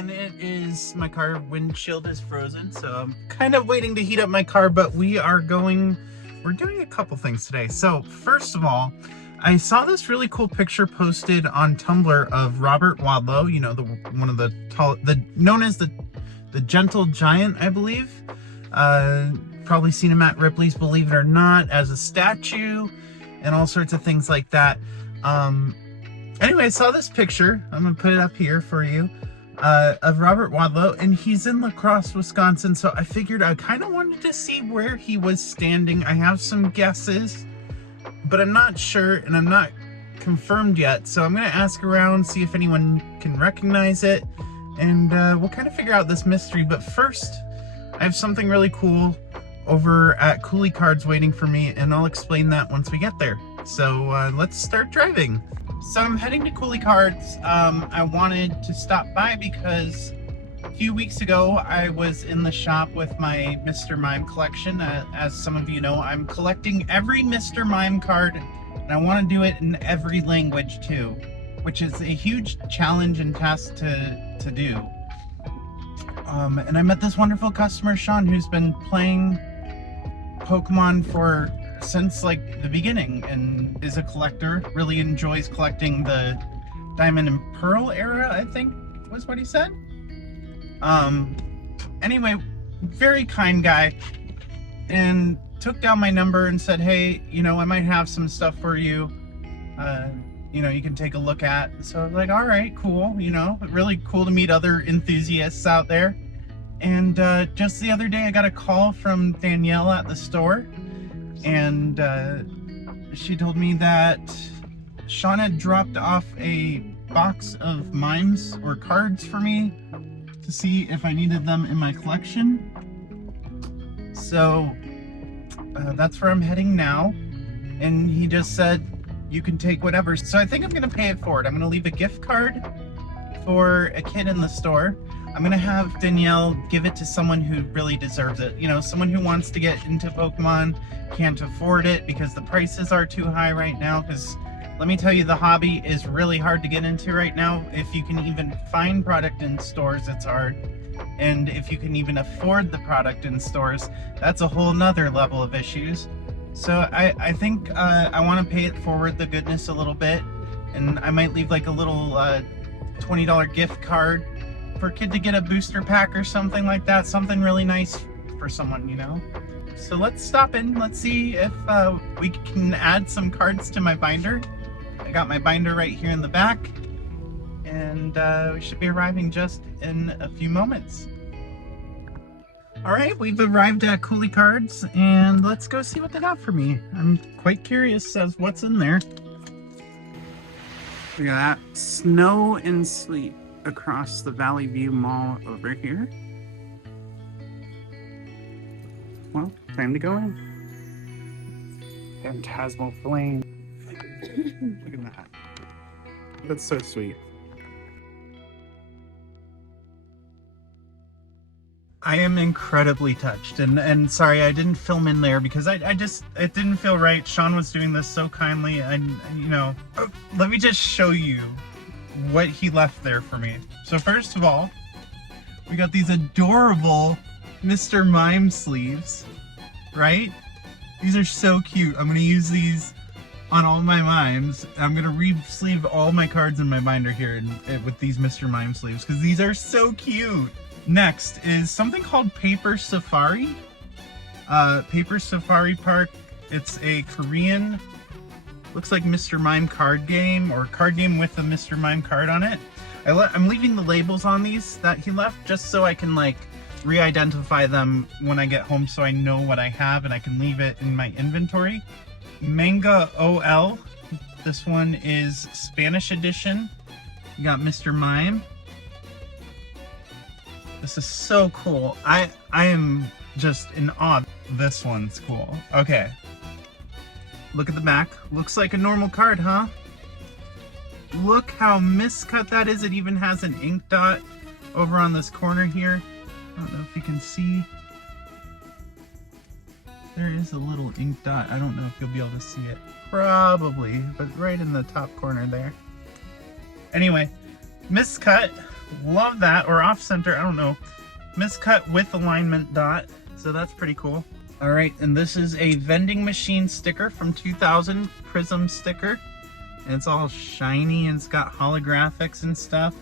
and it is, my car windshield is frozen, so I'm kind of waiting to heat up my car, but we're doing a couple things today. So first of all, I saw this really cool picture posted on Tumblr of Robert Wadlow, you know, known as the gentle giant, I believe. Probably seen him at Ripley's Believe It or Not as a statue and all sorts of things like that. Anyway, I saw this picture, I'm gonna put it up here for you, of Robert Wadlow, and he's in La Crosse, Wisconsin, so I figured I kind of wanted to see where he was standing. I have some guesses, but I'm not sure, and I'm not confirmed yet, so I'm gonna ask around, see if anyone can recognize it, and we'll kind of figure out this mystery. But first, I have something really cool over at Coulee Cards waiting for me, and I'll explain that once we get there. So let's start driving. So I'm heading to Coulee Cards. I wanted to stop by because a few weeks ago I was in the shop with my Mr. Mime collection. As some of you know, I'm collecting every Mr. Mime card, and I want to do it in every language too, which is a huge challenge and task to do. And I met this wonderful customer, Sean, who's been playing Pokemon since like the beginning and is a collector, really enjoys collecting the Diamond and Pearl era, I think was what he said. Anyway, very kind guy, and took down my number and said, hey, you know, I might have some stuff for you, you know, you can take a look at. So I was like, all right, cool, you know, really cool to meet other enthusiasts out there. And just the other day I got a call from Danielle at the store, and she told me that Sean had dropped off a box of mimes or cards for me to see if I needed them in my collection. So that's where I'm heading now, and he just said you can take whatever. So I think I'm gonna pay it forward. I'm gonna leave a gift card for a kid in the store. I'm gonna have Danielle give it to someone who really deserves it. You know, someone who wants to get into Pokemon, can't afford it because the prices are too high right now. Because let me tell you, the hobby is really hard to get into right now. If you can even find product in stores, it's hard. And if you can even afford the product in stores, that's a whole nother level of issues. So I think I want to pay it forward, the goodness, a little bit. And I might leave like a little $20 gift card for a kid to get a booster pack or something like that. Something really nice for someone, you know? So let's stop in. Let's see if we can add some cards to my binder. I got my binder right here in the back, and we should be arriving just in a few moments. All right, we've arrived at Coulee Cards, and let's go see what they got for me. I'm quite curious as what's in there. Look at that, snow and sleet across the Valley View Mall over here. Well, time to go in. Phantasmal Flame. Look at that. That's so sweet. I am incredibly touched, and sorry I didn't film in there because it didn't feel right. Sean was doing this so kindly, and you know, let me just show you what he left there for me. So first of all, we got these adorable Mr. Mime sleeves, right? These are so cute. I'm gonna use these on all my mimes. I'm gonna re-sleeve all my cards in my binder here with these Mr. Mime sleeves because these are so cute. Next is something called Paper Safari. Paper Safari Park. It's a Korean, looks like Mr. Mime card game, or card game with a Mr. Mime card on it. I'm leaving the labels on these that he left just so I can like re-identify them when I get home, so I know what I have and I can leave it in my inventory. Manga OL. This one is Spanish edition. You got Mr. Mime. This is so cool. I am just in awe. This one's cool. Okay. Look at the back. Looks like a normal card, huh? Look how miscut that is. It even has an ink dot over on this corner here. I don't know if you can see. There is a little ink dot. I don't know if you'll be able to see it. Probably, but right in the top corner there. Anyway, miscut. Love that. Or off center, I don't know. Miscut with alignment dot. So that's pretty cool. All right, and this is a vending machine sticker from 2000, Prism sticker. And it's all shiny and it's got holographics and stuff.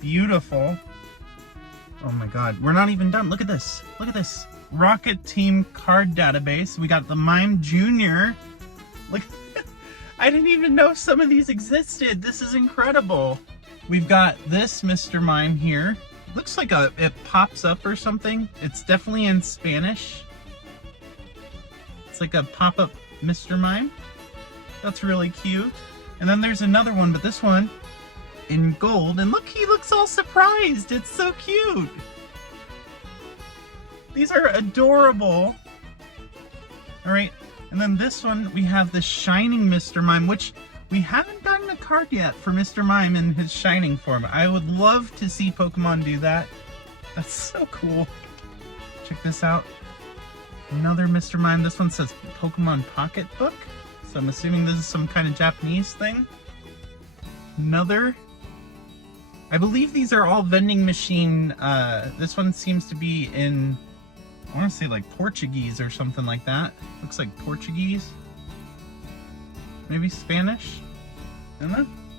Beautiful. Oh my God, we're not even done. Look at this. Look at this. Rocket Team card database. We got the Mime Jr. Look, I didn't even know some of these existed. This is incredible. We've got this Mr. Mime here. Looks like it pops up or something. It's definitely in Spanish. It's like a pop-up Mr. Mime. That's really cute. And then there's another one, but this one in gold. And look, he looks all surprised. It's so cute. These are adorable. All right, and then this one, we have the Shining Mr. Mime, which we haven't gotten a card yet for Mr. Mime in his Shining form. I would love to see Pokemon do that. That's so cool. Check this out. Another Mr. Mime. This one says Pokemon Pocketbook. So I'm assuming this is some kind of Japanese thing. Another. I believe these are all vending machine. This one seems to be in, I want to say like Portuguese or something like that. Looks like Portuguese. Maybe Spanish? I don't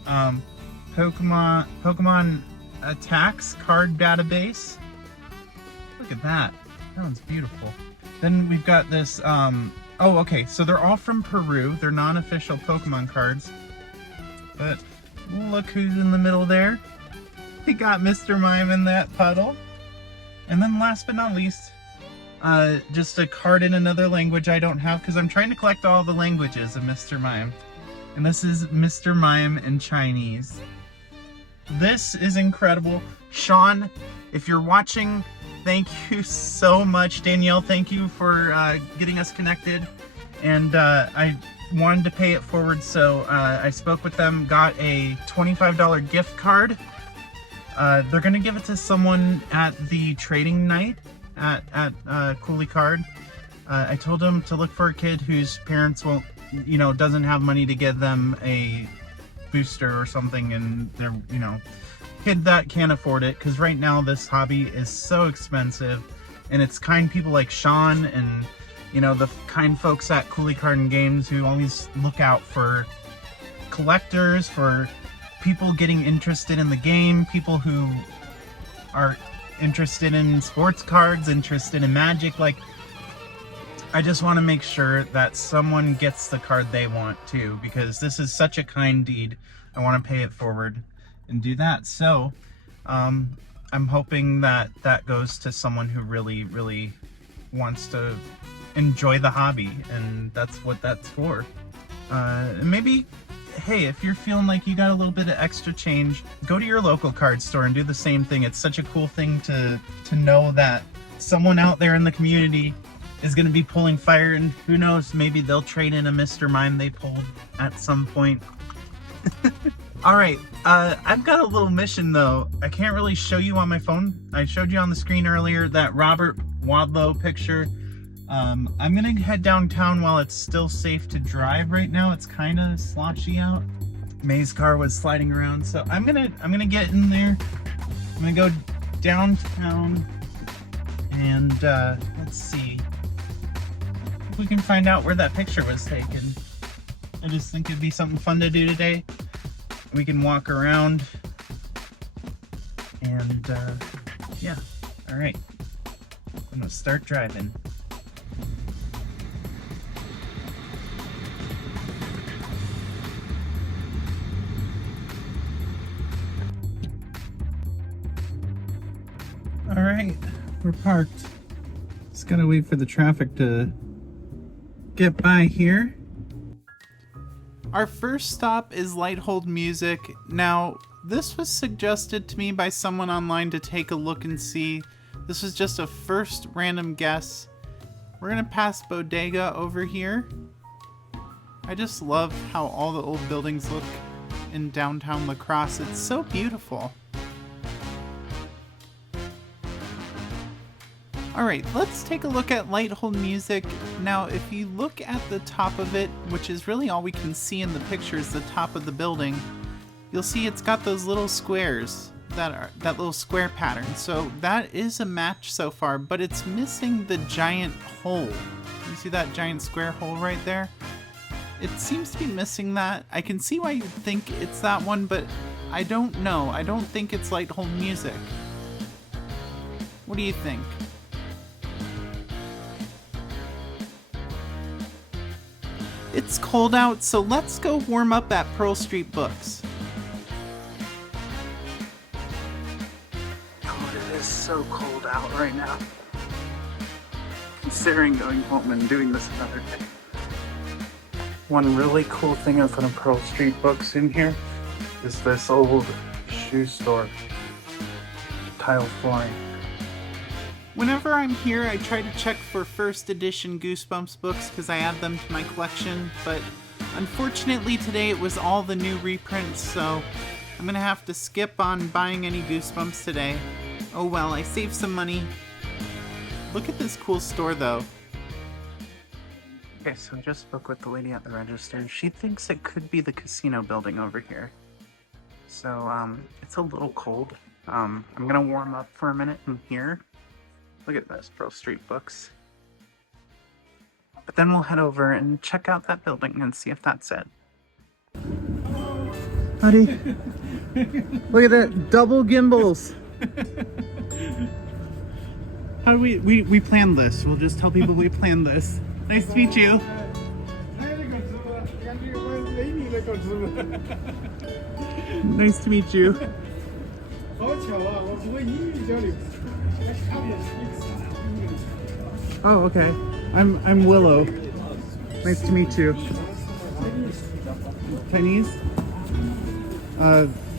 know. Pokemon Attacks card database. Look at that. That one's beautiful. Then we've got this, oh, okay, so they're all from Peru. They're non-official Pokemon cards. But look who's in the middle there. We got Mr. Mime in that puddle. And then last but not least, just a card in another language I don't have because I'm trying to collect all the languages of Mr. Mime. And this is Mr. Mime in Chinese. This is incredible. Sean, if you're watching, thank you so much. Danielle, thank you for getting us connected. And I wanted to pay it forward, so I spoke with them, got a $25 gift card. They're gonna give it to someone at the trading night at Coulee Card. I told them to look for a kid whose parents won't, doesn't have money to get them a booster or something, and they're, kid that can't afford it, because right now this hobby is so expensive, and it's kind people like Sean and, the kind folks at Coulee Cards and Games who always look out for collectors, for people getting interested in the game, people who are interested in sports cards, interested in Magic. Like, I just want to make sure that someone gets the card they want too, because this is such a kind deed. I want to pay it forward and do that. So I'm hoping that that goes to someone who really, really wants to enjoy the hobby, and that's what that's for. Maybe, hey, if you're feeling like you got a little bit of extra change, go to your local card store and do the same thing. It's such a cool thing to know that someone out there in the community is going to be pulling fire, and who knows, maybe they'll trade in a Mr. Mime they pulled at some point. All right, I've got a little mission though. I can't really show you on my phone. I showed you on the screen earlier that Robert Wadlow picture. I'm gonna head downtown while it's still safe to drive right now. It's kind of sloshy out. May's car was sliding around, so I'm gonna get in there. I'm gonna go downtown and let's see if we can find out where that picture was taken. I just think it'd be something fun to do today. We can walk around and yeah. All right, I'm gonna start driving. All right, we're parked. Just gotta wait for the traffic to get by here. Our first stop is Lighthold Music. Now, this was suggested to me by someone online to take a look and see. This was just a first random guess. We're gonna pass Bodega over here. I just love how all the old buildings look in downtown La Crosse. It's so beautiful. Alright, let's take a look at Lighthold Music. Now, if you look at the top of it, which is really all we can see in the picture is the top of the building, you'll see it's got those little squares. that little square pattern. So that is a match so far, but it's missing the giant hole. You see that giant square hole right there? It seems to be missing that. I can see why you'd think it's that one, but I don't know. I don't think it's Light Hold Music. What do you think? It's cold out, so let's go warm up at Pearl Street Books. Oh, it is so cold out right now. Considering going home and doing this another day. One really cool thing in front of Pearl Street Books in here is this old shoe store. Tile flooring. Whenever I'm here, I try to check for first edition Goosebumps books because I add them to my collection, but unfortunately today it was all the new reprints, so I'm gonna have to skip on buying any Goosebumps today. Oh well, I saved some money. Look at this cool store though. Okay, so I just spoke with the lady at the register. She thinks it could be the casino building over here. So, it's a little cold. I'm gonna warm up for a minute in here. Look at this, Pearl Street Books. But then we'll head over and check out that building and see if that's it. Buddy, look at that, double gimbals. How do we planned this? We'll just tell people we planned this. Nice to meet you. Nice to meet you. Oh, okay. I'm Willow. Nice to meet you. Chinese?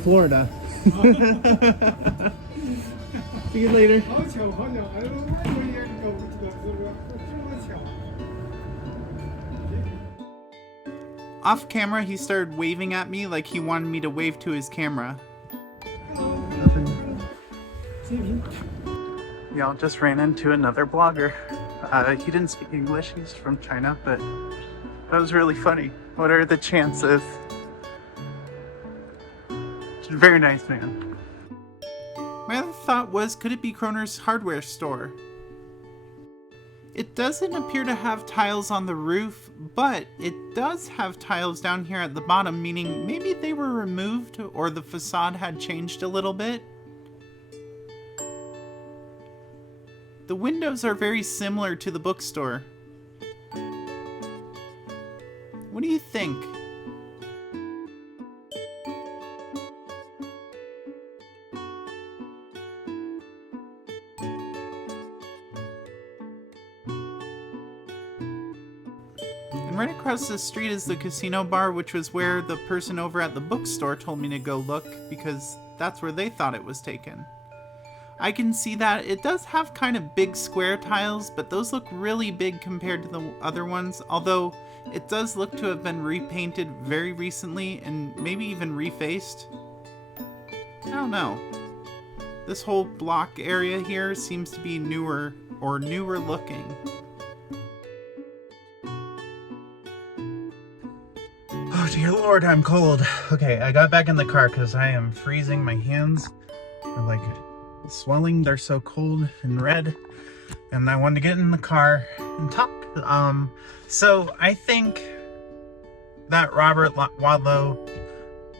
Florida. See you later. Off camera, he started waving at me like he wanted me to wave to his camera. Nothing. Y'all just ran into another blogger. He didn't speak English, he's from China, but that was really funny. What are the chances? Very nice man. My other thought was, could it be Kroner's hardware store? It doesn't appear to have tiles on the roof, but it does have tiles down here at the bottom, meaning maybe they were removed or the facade had changed a little bit. The windows are very similar to the bookstore. What do you think? And right across the street is the casino bar, which was where the person over at the bookstore told me to go look because that's where they thought it was taken. I can see that it does have kind of big square tiles, but those look really big compared to the other ones, although it does look to have been repainted very recently and maybe even refaced. I don't know. This whole block area here seems to be newer or newer looking. Oh dear Lord, I'm cold. Okay, I got back in the car because I am freezing. My hands are like swelling. They're so cold and red. And I wanted to get in the car and talk. So I think that Robert Wadlow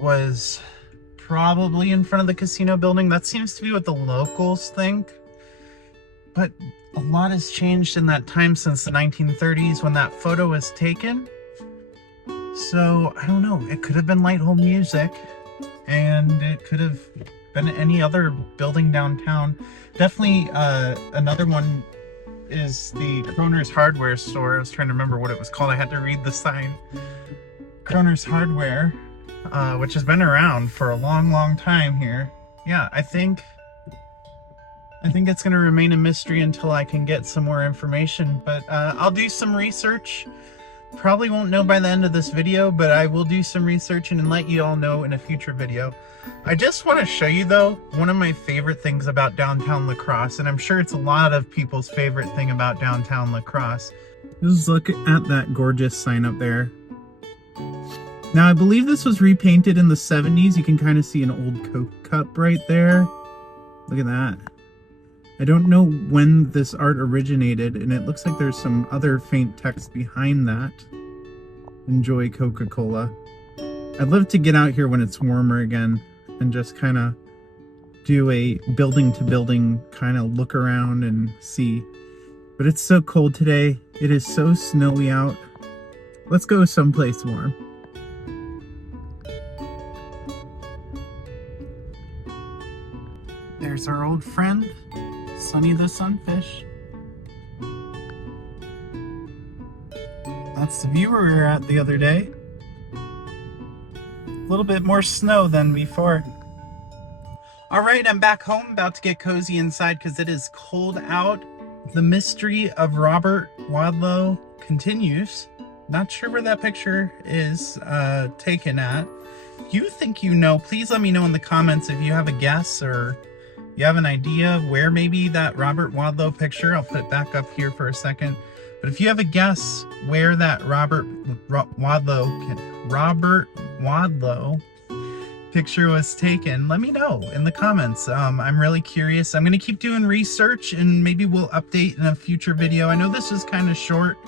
was probably in front of the casino building. That seems to be what the locals think. But a lot has changed in that time since the 1930s when that photo was taken. So, I don't know. It could have been Light Hold Music, and it could have been any other building downtown. Definitely another one is the Kroner's hardware store. I was trying to remember what it was called. I had to read the sign. Kroner's Hardware, which has been around for a long, long time here. Yeah, I think it's going to remain a mystery until I can get some more information, but I'll do some research. Probably won't know by the end of this video, but I will do some research and let you all know in a future video. I just want to show you though, one of my favorite things about downtown La Crosse, and I'm sure it's a lot of people's favorite thing about downtown La Crosse. Just look at that gorgeous sign up there. Now, I believe this was repainted in the 70s. You can kind of see an old Coke cup right there. Look at that. I don't know when this art originated, and it looks like there's some other faint text behind that. Enjoy Coca-Cola. I'd love to get out here when it's warmer again and just kind of do a building to building kind of look around and see. But it's so cold today. It is so snowy out. Let's go someplace warm. There's our old friend, Sonny the Sunfish. That's the view we were at the other day. A little bit more snow than before. All right, I'm back home, about to get cozy inside because it is cold out. The mystery of Robert Wadlow continues. Not sure where that picture is taken at. If you think you know, please let me know in the comments if you have a guess or you have an idea of where maybe that Robert Wadlow picture, I'll put it back up here for a second. But if you have a guess where that Robert Wadlow picture was taken, let me know in the comments. I'm really curious. I'm going to keep doing research and maybe we'll update in a future video. I know this is kind of short.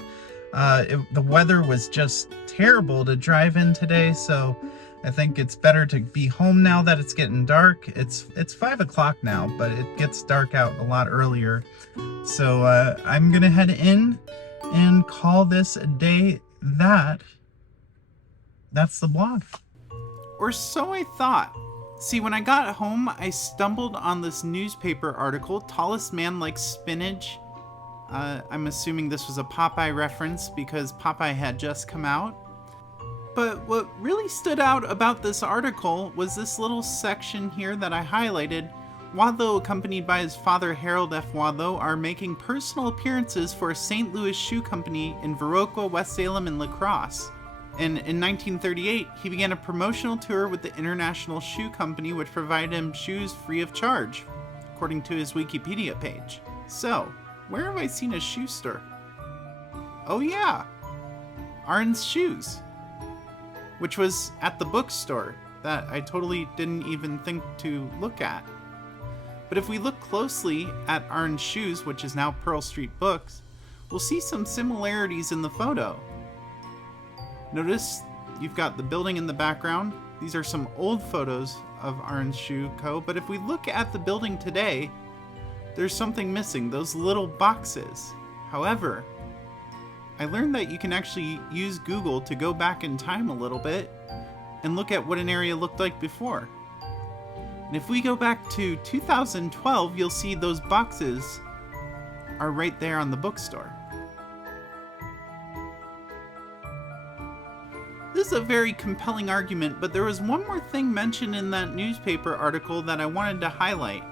The weather was just terrible to drive in today, so I think it's better to be home now that it's getting dark. It's 5 o'clock now, but it gets dark out a lot earlier. So I'm going to head in and call this a day. That's the blog. Or so I thought. See, when I got home, I stumbled on this newspaper article, Tallest Man Likes Spinach. I'm assuming this was a Popeye reference because Popeye had just come out. But what really stood out about this article was this little section here that I highlighted. Wadlow, accompanied by his father Harold F. Wadlow, are making personal appearances for a St. Louis shoe company in Viroqua, West Salem, and La Crosse. And in 1938, he began a promotional tour with the International Shoe Company, which provided him shoes free of charge, according to his Wikipedia page. So, where have I seen a shoe store? Oh yeah, Arn's Shoes, which was at the bookstore that I totally didn't even think to look at. But if we look closely at Arn's Shoes, which is now Pearl Street Books, we'll see some similarities in the photo. Notice you've got the building in the background. These are some old photos of Arn's Shoe Co. But if we look at the building today, there's something missing, those little boxes. However, I learned that you can actually use Google to go back in time a little bit and look at what an area looked like before. And if we go back to 2012, you'll see those boxes are right there on the bookstore. This is a very compelling argument, but there was one more thing mentioned in that newspaper article that I wanted to highlight.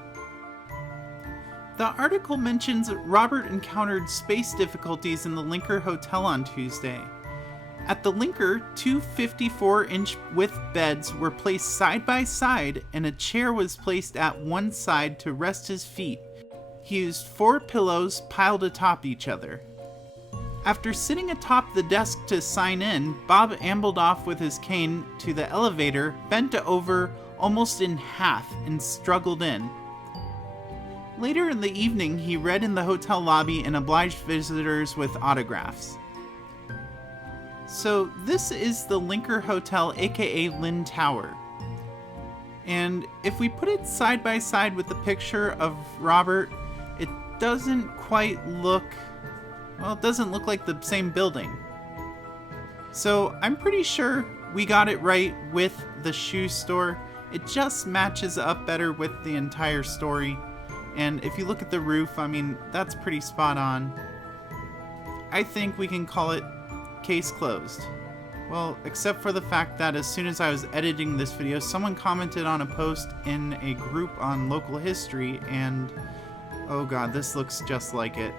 The article mentions Robert encountered space difficulties in the Linker Hotel on Tuesday. At the Linker, two 54-inch width beds were placed side by side and a chair was placed at one side to rest his feet. He used 4 pillows piled atop each other. After sitting atop the desk to sign in, Bob ambled off with his cane to the elevator, bent over almost in half, and struggled in. Later in the evening, he read in the hotel lobby and obliged visitors with autographs. So this is the Linker Hotel, aka Lynn Tower. And if we put it side by side with the picture of Robert, it doesn't quite look... well, it doesn't look like the same building. So I'm pretty sure we got it right with the shoe store. It just matches up better with the entire story. And if you look at the roof, I mean, that's pretty spot on. I think we can call it case closed. Well, except for the fact that as soon as I was editing this video, someone commented on a post in a group on local history, and oh god, this looks just like it.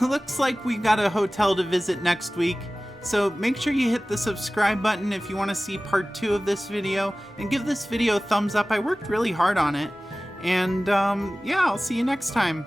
Looks like we got a hotel to visit next week, so make sure you hit the subscribe button if you want to see part 2 of this video, and give this video a thumbs up. I worked really hard on it, and yeah, I'll see you next time.